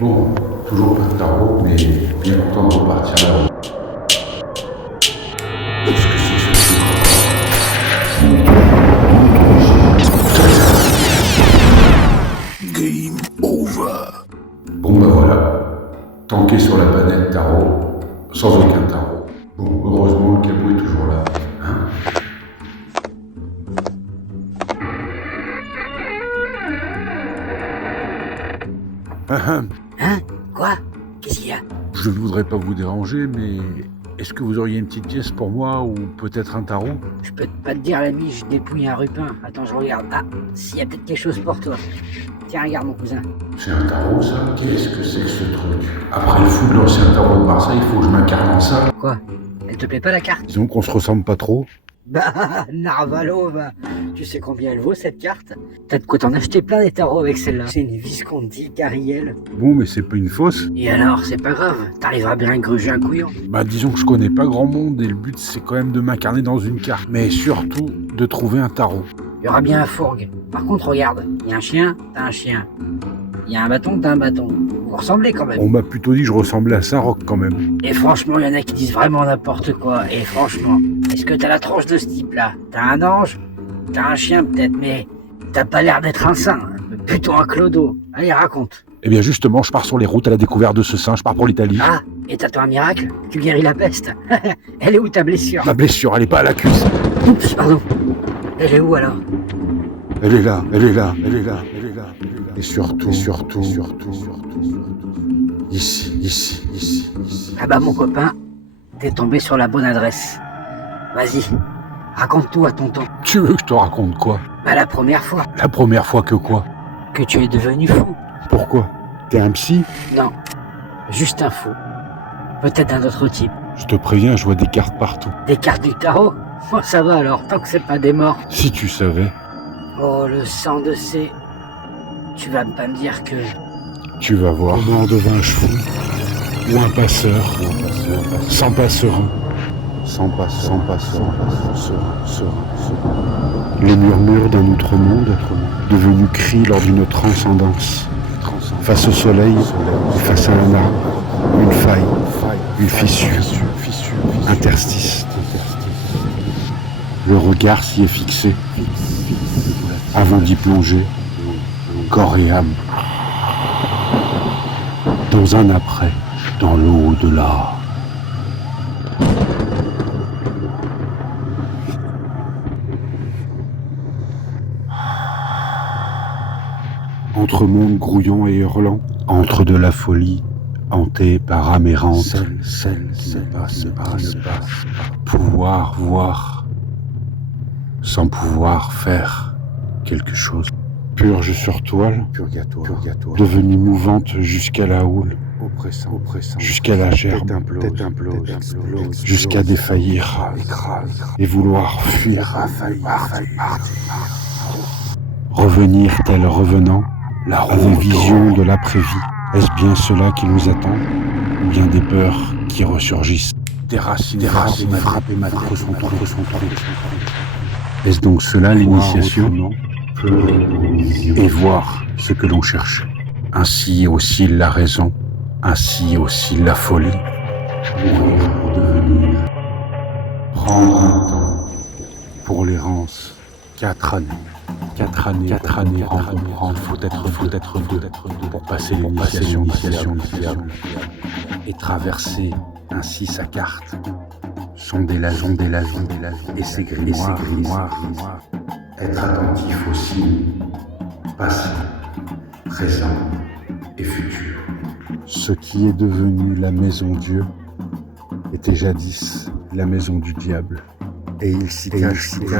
Bon, toujours pas de tarot, mais bien content de repartir là. Qu'est-ce que c'est que ce Game over. Bon bah voilà, tanké sur la planète tarot, sans aucun tarot. Bon, heureusement le cabot est toujours là. Hein. Hein? Quoi? Qu'est-ce qu'il y a? Je ne voudrais pas vous déranger, mais est-ce que vous auriez une petite pièce pour moi ou peut-être un tarot? Je peux pas te dire, l'ami, je dépouille un rupin. Attends, je regarde. Ah, s'il y a peut-être quelque chose pour toi. Tiens, regarde, mon cousin. C'est un tarot, ça? Qu'est-ce que c'est que ce truc? Après le fou de l'ancien tarot de Marseille, il faut que je m'incarne en ça? Quoi? Elle te plaît pas, la carte? Disons qu'on se ressemble pas trop. Bah, Narvalova, tu sais combien elle vaut, cette carte? T'as de quoi t'en acheter plein des tarots avec celle-là. C'est une Visconti Cariel. Bon, mais c'est pas une fausse. Et alors, c'est pas grave, t'arriveras bien à gruger un couillon. Bah disons que je connais pas grand monde et le but c'est quand même de m'incarner dans une carte. Mais surtout de trouver un tarot. Il y aura bien un fourgue. Par contre, regarde, il y a un chien, t'as un chien. Il y a un bâton, t'as un bâton. Vous ressemblez quand même. On m'a plutôt dit que je ressemblais à Saint-Roch quand même. Et franchement, il y en a qui disent vraiment n'importe quoi. Et franchement, est-ce que t'as la tronche de ce type-là? T'as un ange? T'as un chien peut-être, mais t'as pas l'air d'être un saint. Plutôt un clodo. Allez, raconte. Eh bien justement, je pars sur les routes à la découverte de ce saint, je pars pour l'Italie. Ah, et t'as un miracle? Tu guéris la peste. Elle est où ta blessure? Ma blessure, elle est pas à la cuisse. Oups, pardon. Elle est où alors? Elle est là, elle est là, elle est là, elle est là, elle est là. Et surtout, ici. Ah bah mon copain, t'es tombé sur la bonne adresse. Vas-y, raconte tout à tonton. Tu veux que je te raconte quoi? Bah la première fois La première fois que quoi? que tu es devenu fou. Pourquoi? T'es un psy? Non, juste un fou. Peut-être d'un autre type. Je te préviens, je vois des cartes partout. Des cartes du tarot? Oh, ça va alors, tant que c'est pas des morts. Si tu savais, Oh, le sang de ces... Tu vas pas me dire que... tu vas voir. Comment on devint un chevou, ou un passeur, sans passerin, serein. Les murmures d'un autre monde, devenu cri lors d'une transcendance. Face au soleil, ou face à un arbre, une faille, une fissure, interstice. Le regard s'y est fixé, avant d'y plonger, corps et âme, dans un après, dans l'eau au-delà. Entre monde grouillant et hurlant, entre de la folie, hanté par âme errante, celle qui ne passe pas, pouvoir voir, sans pouvoir faire quelque chose. Purge sur toile, purgatoire, devenue mouvante jusqu'à la houle, oppressant, jusqu'à la gerbe, tête implose, jusqu'à défaillir, et vouloir fuir, revenir tel revenant, à des visions de l'après-vie. Est-ce bien cela qui nous attend, ou bien des peurs qui ressurgissent? Des racines frappées malgré son tronc. Est-ce donc cela l'initiation? Et voir ce que l'on cherche. Ainsi oscille la raison, ainsi oscille la folie. Mourir pour devenir. Prendre un temps pour l'errance. 4 années. 4 années pour comprendre, faut être deux pour passer l'initiation et traverser ainsi sa carte. Sonder la vie et ses grimoires. Être attentif aussi, passé, présent et futur. Ce qui est devenu la maison Dieu était jadis la maison du diable. Et il s'y cache toujours.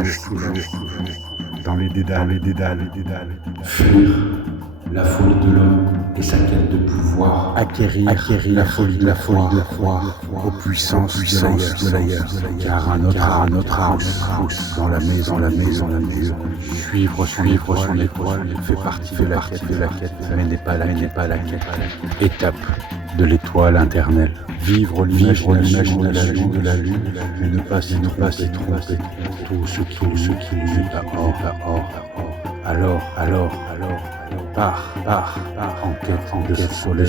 Dans les dédales. Fuir la folie de l'homme et sa quête de pouvoir. Acquérir la folie de la croire aux puissances de l'ailleurs. Car un autre pousse dans la maison Dieu. Suivre son étoile fait partie de la quête, mais n'est pas la quête. Étape de l'étoile internelle. Vivre l'imagination de la lune, mais ne pas s'y tromper. Tout ce qui n'est pas or Pars, en quête de ce soleil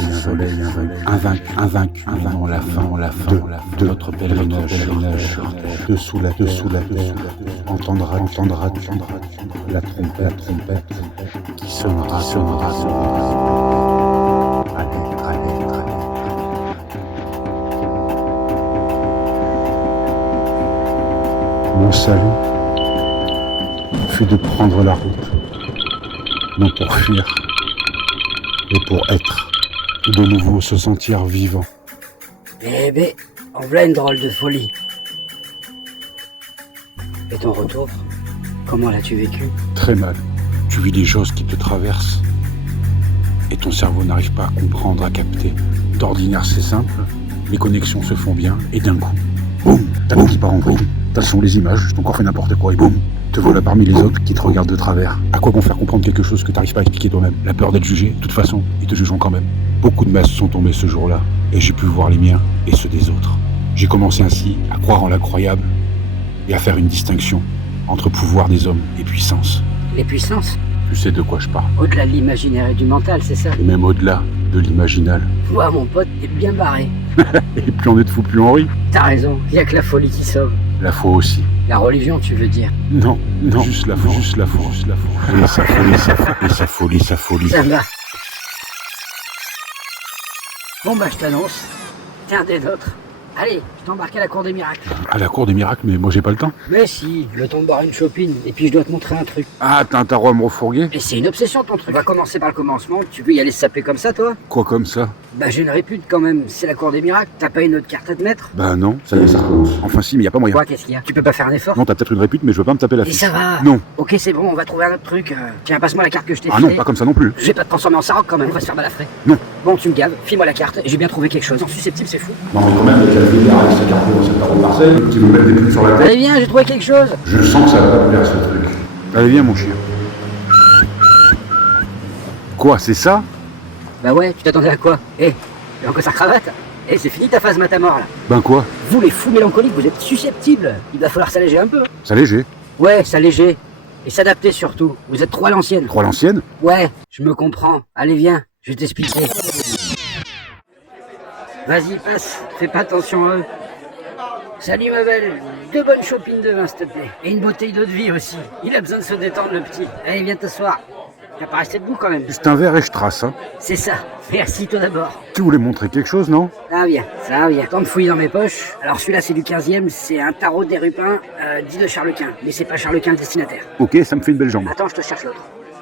invaincu, avant la fin de notre pèlerinage, dessous la terre, entendras-tu la trompette qui sonnera. Allez. Mon salut fut de prendre la route, non pour fuir, mais pour être, de nouveau se sentir vivant. Eh ben, en voilà une drôle de folie. Et ton retour, comment l'as-tu vécu? Très mal. Tu vis des choses qui te traversent et ton cerveau n'arrive pas à comprendre, à capter. D'ordinaire, c'est simple, les connexions se font bien et d'un coup, boum, ta vie qui part en vrille. T'as sont les images, ton corps fait n'importe quoi et boum, te voilà parmi les autres qui te regardent de travers. À quoi bon faire comprendre quelque chose que t'arrives pas à expliquer toi-même? La peur d'être jugé, de toute façon, ils te jugeront quand même. Beaucoup de masques sont tombés ce jour-là et j'ai pu voir les miens et ceux des autres. J'ai commencé ainsi à croire en l'incroyable et à faire une distinction entre pouvoir des hommes et puissance. Les puissances? Tu sais de quoi je parle. Au-delà de l'imaginaire et du mental, c'est ça? Et même au-delà de l'imaginal. Moi, mon pote, t'es bien barré. Et plus on est de fous, plus on rit. T'as raison, y a que la folie qui sauve. La foi aussi. La religion, tu veux dire? Non, juste la foi. Et sa folie. Ça va. Bon bah je t'annonce, t'es un des nôtres. Allez, je t'embarque à la cour des miracles. À la cour des miracles, mais moi j'ai pas le temps. Mais si, le temps de boire une chopine, et puis je dois te montrer un truc. Ah, t'as un tarot à me refourguer? Et c'est une obsession ton truc. On va commencer par le commencement, tu veux y aller se saper comme ça toi? Quoi comme ça? Bah j'ai une répute quand même, c'est la cour des miracles, t'as pas une autre carte à te mettre? Bah non, ça y est, ça recommence. Enfin si, mais y a pas moyen. Quoi, qu'est-ce qu'il y a? Tu peux pas faire un effort? Non, t'as peut-être une répute, mais je veux pas me taper la Et fiche. ça va. Non. Ok c'est bon, on va trouver un autre truc. Tiens, passe-moi la carte que je t'ai Ah filée. non, pas comme ça non plus. Je vais pas te transformer en Sarok quand même, on va se faire balafrer. Non. Bon, tu me gaves, file-moi la carte, j'ai bien trouvé quelque chose. En susceptible, c'est fou. Non mais quand même, le calvier avec sa carte dans cette tarot de Marseille, qui nous mettent des pulls sur la tête. Allez viens, j'ai trouvé quelque chose. Je sens que ça va pas me plaire ce truc. Allez viens mon chien. Quoi, c'est ça? Bah ouais, tu t'attendais à quoi? Eh, il a encore sa cravate. Eh, c'est fini ta phase matamor là. Ben quoi? Vous les fous mélancoliques, vous êtes susceptibles. Il va falloir s'alléger un peu. C'est léger. Ouais, s'alléger. Et s'adapter surtout. Vous êtes trop à l'ancienne. Trop à l'ancienne? Ouais, je me comprends. Allez viens, je vais t'expliquer. Vas-y, passe. Fais pas attention à eux. Salut ma belle, 2 bonnes chopines de vin s'il te plaît. Et une bouteille d'eau de vie aussi. Il a besoin de se détendre le petit. Allez, viens t'asseoir. T'as pas resté debout quand même. Juste un verre et je trace, hein. C'est ça. Merci toi d'abord. Tu voulais montrer quelque chose, non? Ça va bien. Tant de fouiller dans mes poches. Alors celui-là c'est du 15e, c'est un tarot des Rupins, dit de Charles Quint. Mais c'est pas Charles Quint le destinataire. Ok, ça me fait une belle jambe. Attends, je te cherche l'autre.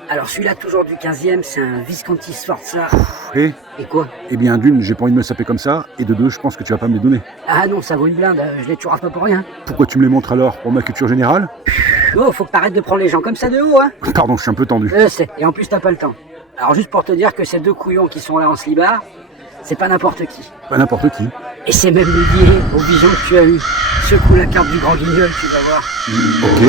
Alors celui-là toujours du 15e, c'est un Visconti Sforza. Et Et quoi? Eh bien, d'une, j'ai pas envie de me saper comme ça, et de deux, je pense que tu vas pas me les donner. Ah non, ça vaut une blinde, je les tuerai pas pour rien. Pourquoi tu me les montres alors? Pour ma culture générale? Oh, faut que t'arrêtes de prendre les gens comme ça de haut, hein. Pardon, je suis un peu tendu. Je sais, et en plus t'as pas le temps. Alors juste pour te dire que ces 2 couillons qui sont là en slibard, c'est pas n'importe qui. Pas n'importe qui. Et c'est même lié aux visions que tu as eues. Secoue la carte du grand guignol, tu vas voir. Ok.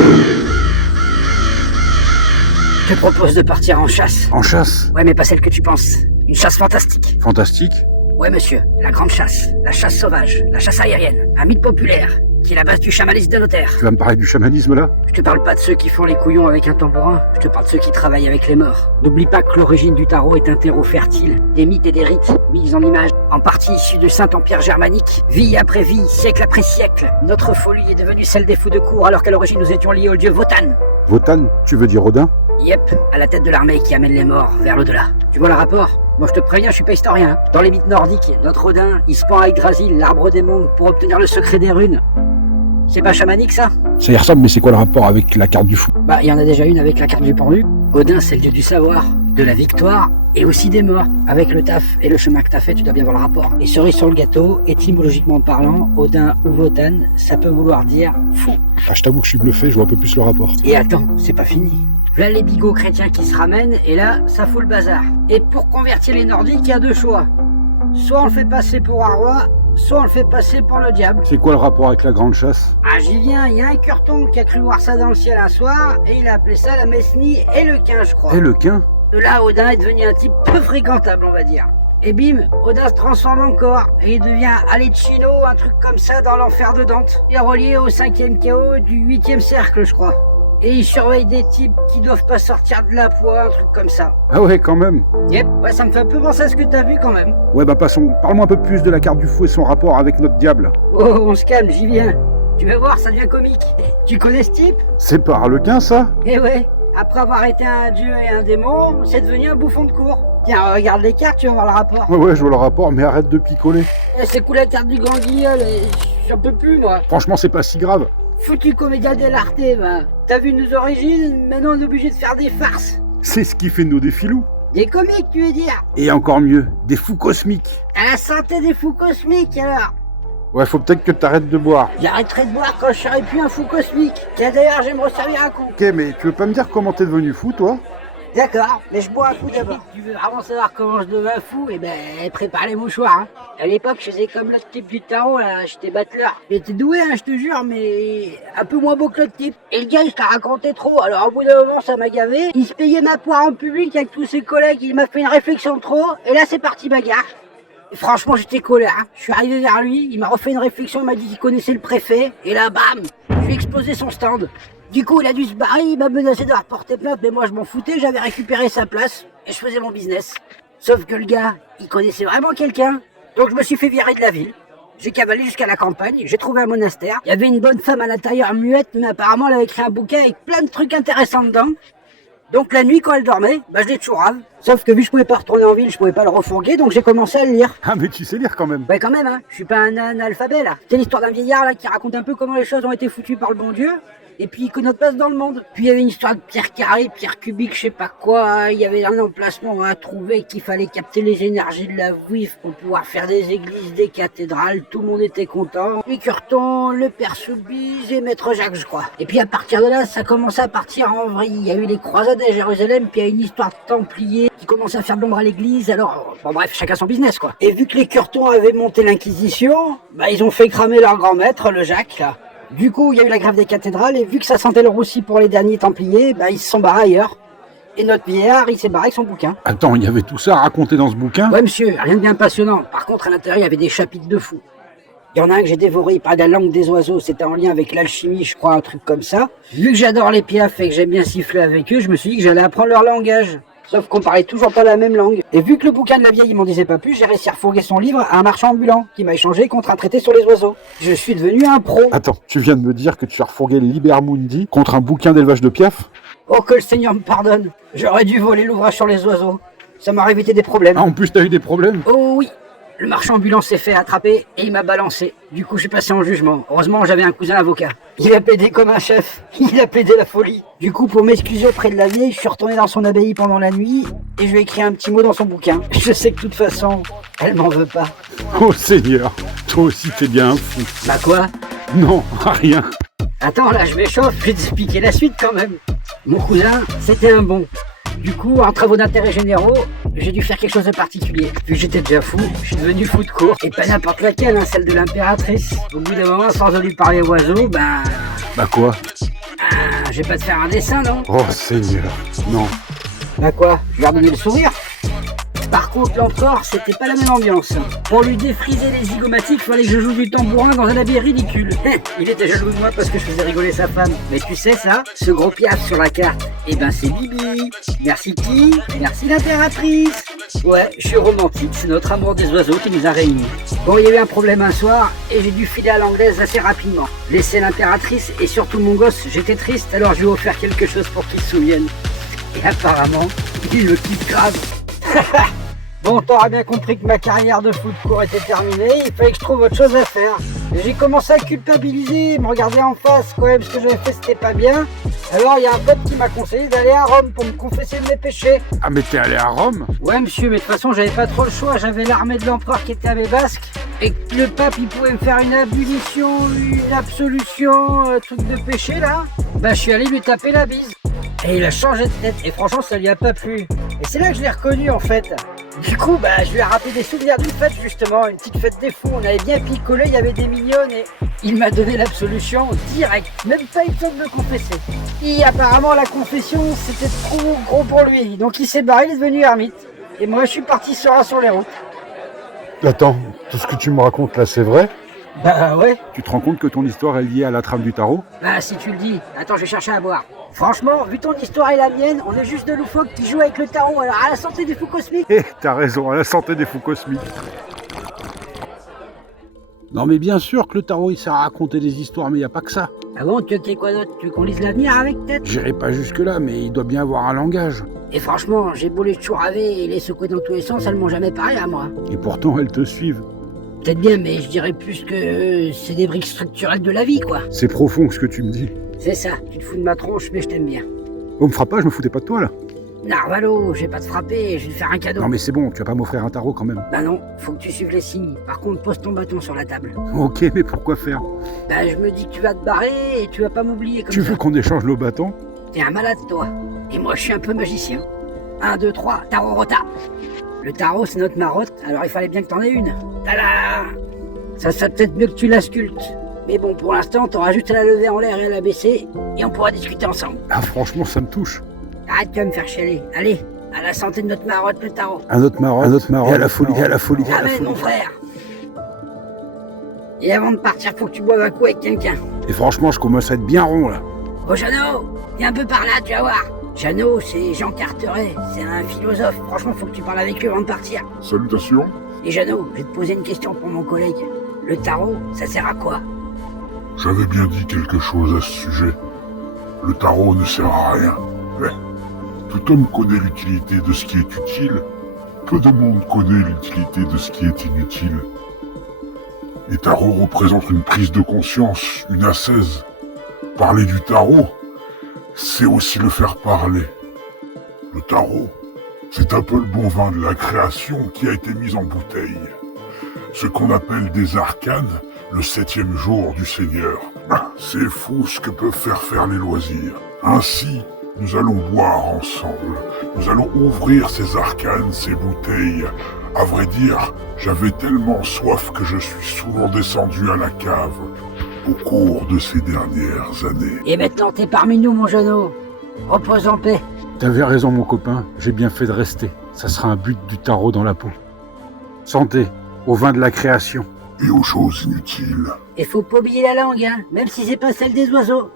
Je te propose de partir en chasse. En chasse? Ouais, mais pas celle que tu penses. Une chasse fantastique. Fantastique. Ouais, monsieur, la grande chasse, la chasse sauvage, la chasse aérienne, un mythe populaire, qui est la base du chamanisme de nos terres. Tu vas me parler du chamanisme là? Je te parle pas de ceux qui font les couillons avec un tambourin, je te parle de ceux qui travaillent avec les morts. N'oublie pas que l'origine du tarot est un terreau fertile, des mythes et des rites mis en image, en partie issus du Saint-Empire germanique. Vie après vie, siècle après siècle, notre folie est devenue celle des fous de cour alors qu'à l'origine nous étions liés au dieu Wotan. Wotan, tu veux dire Odin? Yep, à la tête de l'armée qui amène les morts vers l'au-delà. Tu vois le rapport? Moi je te préviens, je suis pas historien. Dans les mythes nordiques, notre Odin, il se pend à Yggdrasil, l'arbre des mondes, pour obtenir le secret des runes. C'est pas chamanique ça? Ça y ressemble, mais c'est quoi le rapport avec la carte du fou? Bah, il y en a déjà une avec la carte du pendu. Odin, c'est le dieu du savoir, de la victoire et aussi des morts. Avec le taf et le chemin que t'as fait, tu dois bien voir le rapport. Et cerise sur le gâteau, étymologiquement parlant, Odin ou Wotan, ça peut vouloir dire fou. Ah, je t'avoue que je suis bluffé, je vois un peu plus le rapport. Et attends, c'est pas fini. Là les bigots chrétiens qui se ramènent, et là, ça fout le bazar. Et pour convertir les nordiques, il y a 2 choix. Soit on le fait passer pour un roi, soit on le fait passer pour le diable. C'est quoi le rapport avec la grande chasse? Ah j'y viens, il y a un curton qui a cru voir ça dans le ciel un soir, et il a appelé ça la Mesnie et le quin, je crois. Et le quin? De là, Odin est devenu un type peu fréquentable, on va dire. Et bim, Odin se transforme encore, et il devient Alecchino, un truc comme ça dans l'enfer de Dante. Il est relié au 5e chaos du 8e cercle, je crois. Et il surveille des types qui doivent pas sortir de la poix, un truc comme ça. Ah ouais, quand même. Yep, ouais, ça me fait un peu penser à ce que t'as vu quand même. Ouais, bah passons. Parle-moi un peu plus de la carte du fou et son rapport avec notre diable. Oh, on se calme, j'y viens. Tu vas voir, ça devient comique. Tu connais ce type? C'est pas Harlequin, ça? Eh ouais, après avoir été un dieu et un démon, c'est devenu un bouffon de cour. Tiens, regarde les cartes, tu vas voir le rapport. Ouais, je vois le rapport, mais arrête de picoler. Eh, c'est cool la carte du grand guignol, et j'en peux plus moi. Franchement, c'est pas si grave. Foutu comédien dell'arte, bah. T'as vu nos origines, maintenant on est obligé de faire des farces. C'est ce qui fait de nos des filous. Des comiques, tu veux dire? Et encore mieux, des fous cosmiques. À la santé des fous cosmiques alors. Ouais, faut peut-être que t'arrêtes de boire. J'arrêterai de boire quand je serai plus un fou cosmique. Tiens d'ailleurs, je vais me resservir un coup. Ok, mais tu veux pas me dire comment t'es devenu fou, toi? D'accord, mais je bois un coup d'abord. Tu veux vraiment savoir comment je deviens fou? Eh ben, prépare les mouchoirs. Hein. À l'époque, je faisais comme l'autre type du tarot, là, j'étais battleur. J'étais doué, hein, je te jure, mais un peu moins beau que l'autre type. Et le gars, il se la racontait trop, alors au bout d'un moment, ça m'a gavé. Il se payait ma poire en public avec tous ses collègues, il m'a fait une réflexion de trop, et là, c'est parti bagarre. Et franchement, j'étais colère. Hein. Je suis arrivé vers lui, il m'a refait une réflexion, il m'a dit qu'il connaissait le préfet, et là, bam, je lui ai explosé son stand. Du coup, il a dû se barrer, il m'a menacé de reporter plainte, mais moi je m'en foutais, j'avais récupéré sa place et je faisais mon business. Sauf que le gars, il connaissait vraiment quelqu'un, donc je me suis fait virer de la ville. J'ai cavalé jusqu'à la campagne, j'ai trouvé un monastère. Il y avait une bonne femme à l'intérieur muette, mais apparemment elle avait écrit un bouquin avec plein de trucs intéressants dedans. Donc la nuit, quand elle dormait, je l'ai toujours rave. Sauf que vu que je pouvais pas retourner en ville, je pouvais pas le refourguer, donc j'ai commencé à le lire. Ah, mais tu sais lire quand même. Ouais, quand même, hein. Je suis pas un analphabet, là. C'est l'histoire d'un vieillard, là, qui raconte un peu comment les choses ont été foutues par le bon Dieu. Et puis que notre place dans le monde. Puis il y avait une histoire de pierre carrée, pierre cubique, je sais pas quoi. Il y avait un emplacement à trouver qu'il fallait capter les énergies de la WIF pour pouvoir faire des églises, des cathédrales. Tout le monde était content. Les Curtons, le père Soubise et Maître Jacques, je crois. Et puis à partir de là, ça commençait à partir en vrille. Il y a eu les croisades à Jérusalem, puis il y a une histoire de Templiers qui commençait à faire de l'ombre à l'église. Alors, bon bref, chacun son business, quoi. Et vu que les Curtons avaient monté l'Inquisition, ils ont fait cramer leur grand maître, le Jacques, là. Du coup, il y a eu la grève des cathédrales, et vu que ça sentait le roussi pour les derniers Templiers, ils se sont barrés ailleurs. Et notre vieillard, il s'est barré avec son bouquin. Attends, il y avait tout ça à raconter dans ce bouquin? Ouais, monsieur, rien de bien passionnant. Par contre, à l'intérieur, il y avait des chapitres de fou. Il y en a un que j'ai dévoré, il parlait de la langue des oiseaux, c'était en lien avec l'alchimie, je crois, un truc comme ça. Vu que j'adore les piafs et que j'aime bien siffler avec eux, je me suis dit que j'allais apprendre leur langage. Sauf qu'on parlait toujours pas la même langue. Et vu que le bouquin de la vieille, il m'en disait pas plus, j'ai réussi à refourguer son livre à un marchand ambulant, qui m'a échangé contre un traité sur les oiseaux. Je suis devenu un pro. Attends, tu viens de me dire que tu as refourgué Liber Mundi contre un bouquin d'élevage de piaf? Oh, que le Seigneur me pardonne. J'aurais dû voler l'ouvrage sur les oiseaux. Ça m'aurait évité des problèmes. Ah, en plus t'as eu des problèmes? Oh oui. Le marchand ambulant s'est fait attraper et il m'a balancé. Du coup, je suis passé en jugement. Heureusement, j'avais un cousin avocat. Il a plaidé comme un chef. Il a plaidé la folie. Du coup, pour m'excuser auprès de la vieille, je suis retourné dans son abbaye pendant la nuit et je lui ai écrit un petit mot dans son bouquin. Je sais que de toute façon, elle m'en veut pas. Oh Seigneur, toi aussi t'es bien un fou. Bah quoi? Non, rien. Attends, là, je m'échauffe, je vais t'expliquer la suite quand même. Mon cousin, c'était un bon. Du coup, en travaux d'intérêt généraux, j'ai dû faire quelque chose de particulier. Vu que j'étais déjà fou, je suis devenu fou de cour. Et pas n'importe laquelle, hein, celle de l'impératrice. Au bout d'un moment, sans lui parler oiseau, Bah quoi? Je vais pas te faire un dessin, non? Oh Seigneur, non. Bah quoi? Je lui ai redonné le sourire. Par contre, l'empereur, c'était pas la même ambiance. Pour lui défriser les zygomatiques, fallait que je joue du tambourin dans un habit ridicule. Il était jaloux de moi parce que je faisais rigoler sa femme. Mais tu sais ça, ce gros piaf sur la carte, c'est Bibi. Merci qui? Merci l'impératrice. Ouais, je suis romantique, c'est notre amour des oiseaux qui nous a réunis. Bon, il y avait un problème un soir et j'ai dû filer à l'anglaise assez rapidement. Laisser l'impératrice et surtout mon gosse, j'étais triste, alors je lui ai offert quelque chose pour qu'il se souvienne. Et apparemment, il le kiffe grave. Bon, t'auras bien compris que ma carrière de fou de cour était terminée, il fallait que je trouve autre chose à faire. J'ai commencé à culpabiliser, me regarder en face, quand même, ce que j'avais fait c'était pas bien. Alors il y a un pote qui m'a conseillé d'aller à Rome pour me confesser de mes péchés. Ah mais t'es allé à Rome? Ouais monsieur, mais de toute façon j'avais pas trop le choix, j'avais l'armée de l'empereur qui était à mes basques. Et que le pape il pouvait me faire une abolition, une absolution, un truc de péché là. Je suis allé lui taper la bise. Et il a changé de tête, et franchement ça lui a pas plu. Et c'est là que je l'ai reconnu en fait. Du coup, je lui ai rappelé des souvenirs d'une fête justement, une petite fête des fous, on avait bien picolé, il y avait des mignonnes et il m'a donné l'absolution direct, même pas eu le temps de me confesser. Et apparemment la confession c'était trop gros pour lui, donc il s'est barré, il est devenu ermite. Et moi je suis parti serein sur les routes. Attends, tout ce que tu me racontes là c'est vrai? Bah ouais. Tu te rends compte que ton histoire est liée à la trame du tarot? Bah si tu le dis. Attends, je vais chercher à boire. Franchement, vu ton histoire et la mienne, on est juste deux loufoques qui jouent avec le tarot. Alors à la santé des fous cosmiques. Eh, t'as raison, à la santé des fous cosmiques. Non mais bien sûr que le tarot il sert à raconter des histoires, mais y a pas que ça. Ah bon, tu veux qu'il y ait quoi d'autre? Tu veux qu'on lise l'avenir avec peut-être? J'irai pas jusque là, mais il doit bien avoir un langage. Et franchement, j'ai beau les chouraver et les secouer dans tous les sens, elles m'ont jamais parlé à moi. Et pourtant elles te suivent. Peut-être bien, mais je dirais plus que c'est des briques structurelles de la vie, quoi. C'est profond ce que tu me dis. C'est ça, tu te fous de ma tronche, mais je t'aime bien. On me frappe pas, je me foutais pas de toi là. Narvalo, je vais pas te frapper, je vais te faire un cadeau. Non mais c'est bon, tu vas pas m'offrir un tarot quand même. Bah non, faut que tu suives les signes. Par contre, pose ton bâton sur la table. Ok, mais pourquoi faire? Bah je me dis que tu vas te barrer et tu vas pas m'oublier comme Tu ça. veux qu'on échange nos bâtons? T'es un malade, toi. Et moi, je suis un peu magicien. 1, 2, 3, tarot rota. Le tarot, c'est notre marotte, alors il fallait bien que t'en aies une. Tada! Ça serait peut-être mieux que tu la sculptes. Mais bon, pour l'instant, t'auras juste à la lever en l'air et à la baisser, et on pourra discuter ensemble. Ah franchement, ça me touche. Arrête, tu vas me faire chialer. Allez, à la santé de notre marotte, le tarot. Un autre marotte, et à la folie, et à la folie, et à la Amen, folie. mon frère. Et avant de partir, faut que tu boives un coup avec quelqu'un. Et franchement, je commence à être bien rond là. Oh, Jeannot, viens un peu par là, tu vas voir. Jeannot, c'est Jean Carteret, c'est un philosophe. Franchement, faut que tu parles avec lui avant de partir. Salutations. Et Jeannot, je vais te poser une question pour mon collègue. Le tarot, ça sert à quoi? J'avais bien dit quelque chose à ce sujet. Le tarot ne sert à rien. Mais tout homme connaît l'utilité de ce qui est utile. Peu de monde connaît l'utilité de ce qui est inutile. Les tarots représentent une prise de conscience, une ascèse. Parler du tarot, c'est aussi le faire parler. Le tarot, c'est un peu le bon vin de la création qui a été mis en bouteille. Ce qu'on appelle des arcanes, le 7e jour du Seigneur. C'est fou ce que peuvent faire les loisirs. Ainsi, nous allons boire ensemble. Nous allons ouvrir ces arcanes, ces bouteilles. À vrai dire, j'avais tellement soif que je suis souvent descendu à la cave au cours de ces dernières années. Et maintenant, t'es parmi nous, mon Jeannot. Repose en paix. T'avais raison mon copain, j'ai bien fait de rester. Ça sera un but du tarot dans la peau. Santé, au vin de la création. Et aux choses inutiles. Et faut pas oublier la langue, hein, même si c'est pas celle des oiseaux.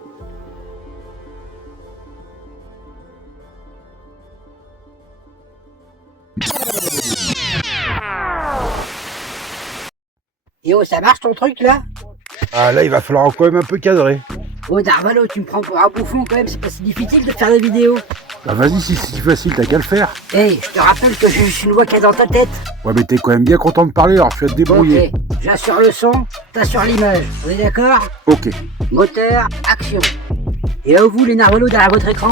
Et oh, ça marche ton truc là? Ah là, il va falloir quand même un peu cadrer. Oh Narvalo, tu me prends pour un bouffon quand même, c'est pas si difficile de faire des vidéos. Bah vas-y, si c'est si facile, t'as qu'à le faire. Hey, je te rappelle que je suis une voix qu'il y a dans ta tête. Ouais mais t'es quand même bien content de parler, alors tu vas te débrouiller. Ok, j'assure le son, t'assures l'image. On est d'accord? Ok. Moteur, action. Et à vous les narvalos derrière votre écran,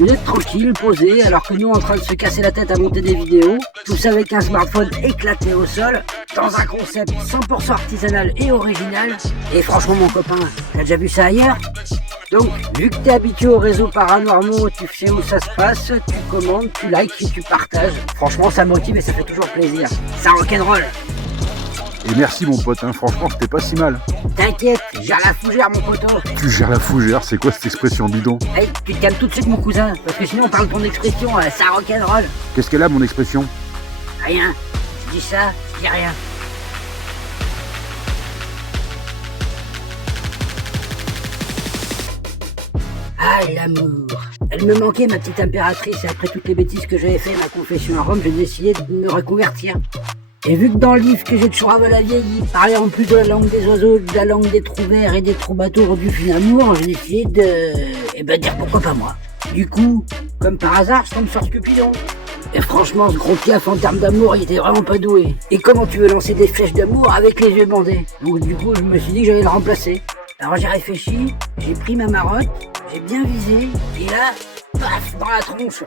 vous êtes tranquille, posé, alors que nous en train de se casser la tête à monter des vidéos, tous avec un smartphone éclaté au sol, dans un concept 100% artisanal et original. Et franchement mon copain, t'as déjà vu ça ailleurs? Donc, vu que t'es habitué aux réseaux paranormaux, tu sais où ça se passe, tu commandes, tu likes et tu partages. Franchement ça motive et ça fait toujours plaisir. Ça rock'n'roll. Et merci mon pote, hein. Franchement c'était pas si mal. T'inquiète, gère la fougère mon poteau. Tu gères la fougère, c'est quoi cette expression bidon? Hey, tu te calmes tout de suite mon cousin, parce que sinon on parle de ton expression, ça rock'n'roll. Qu'est-ce qu'elle a mon expression? Rien, je dis ça, je dis rien. Ah l'amour. Elle me manquait ma petite impératrice et après toutes les bêtises que j'avais fait ma confession à Rome, j'ai décidé de me reconvertir. Et vu que dans le livre que j'ai de Chourave la vieille, il parlait en plus de la langue des oiseaux, de la langue des trouvères et des troubadours du fin amour, j'ai décidé de... dire pourquoi pas moi. Du coup, comme par hasard, je tombe sur ce Cupidon. Et franchement, ce gros piaf en termes d'amour, il était vraiment pas doué. Et comment tu veux lancer des flèches d'amour avec les yeux bandés? Donc du coup, je me suis dit que j'allais le remplacer. Alors j'ai réfléchi, j'ai pris ma marotte, j'ai bien visé, et là, paf, dans la tronche.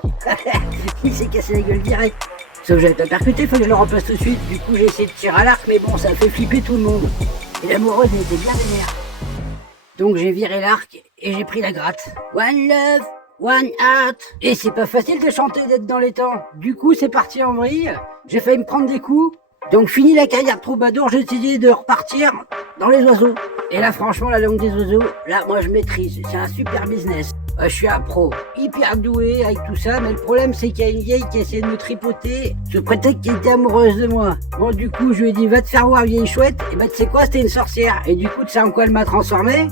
Il s'est cassé la gueule direct. Sauf que j'avais pas percuté, faut que je le remplace tout de suite. Du coup, j'ai essayé de tirer à l'arc, mais bon, ça a fait flipper tout le monde. Et l'amoureuse, elle était bien vénère. Donc j'ai viré l'arc et j'ai pris la gratte. One love, one heart. Et c'est pas facile de chanter d'être dans les temps. Du coup, c'est parti en vrille. J'ai failli me prendre des coups. Donc fini la carrière de troubadour, j'ai décidé de repartir dans les oiseaux. Et là, franchement, la langue des oiseaux, là, moi, je maîtrise. C'est un super business. Je suis un pro, hyper doué avec tout ça, mais le problème c'est qu'il y a une vieille qui essaie de me tripoter, sous prétexte qu'elle était amoureuse de moi. Bon, du coup, je lui ai dit, va te faire voir, vieille chouette, et tu sais quoi, c'était une sorcière. Et du coup, tu sais en quoi elle m'a transformé?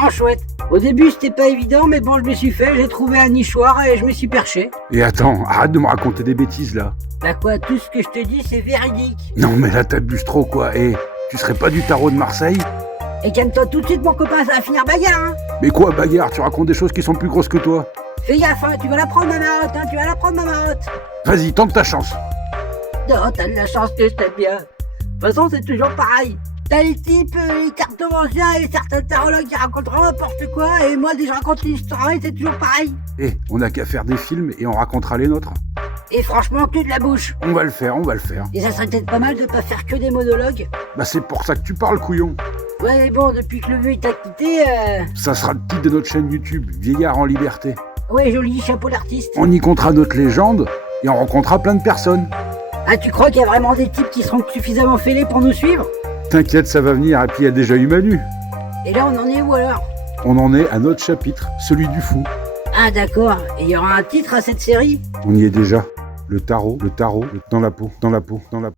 En chouette. Au début, c'était pas évident, mais bon, je me suis fait, j'ai trouvé un nichoir et je me suis perché. Et attends, arrête de me raconter des bêtises là. Bah quoi, tout ce que je te dis, c'est véridique. Non mais là t'abuses trop quoi, et tu serais pas du tarot de Marseille? Et calme-toi tout de suite, mon copain, ça va finir bagarre, hein. Mais quoi bagarre, tu racontes des choses qui sont plus grosses que toi. Fais gaffe, hein, tu vas la prendre ma marotte, hein, tu vas la prendre ma marotte. Vas-y, tente ta chance. Non, t'as de la chance que je t'aime bien. De toute façon, c'est toujours pareil. T'as les types, les cartomanciens et certains tarologues qui raconteront n'importe quoi, et moi, dès que je raconte l'histoire, et c'est toujours pareil. Eh, on n'a qu'à faire des films et on racontera les nôtres. Et franchement, que de la bouche. On va le faire, on va le faire. Et ça serait peut-être pas mal de pas faire que des monologues. Bah c'est pour ça que tu parles, couillon. Ouais, mais bon, depuis que le vieux il t'a quitté, Ça sera le titre de notre chaîne YouTube, Vieillard en liberté. Ouais, joli chapeau d'artiste. On y comptera notre légende et on rencontrera plein de personnes. Ah, tu crois qu'il y a vraiment des types qui seront suffisamment fêlés pour nous suivre? T'inquiète, ça va venir, et puis il y a déjà eu Manu. Et là, on en est où alors? On en est à notre chapitre, celui du fou. Ah, d'accord. Et il y aura un titre à cette série? On y est déjà. Le tarot, dans la peau, dans la peau, dans la peau.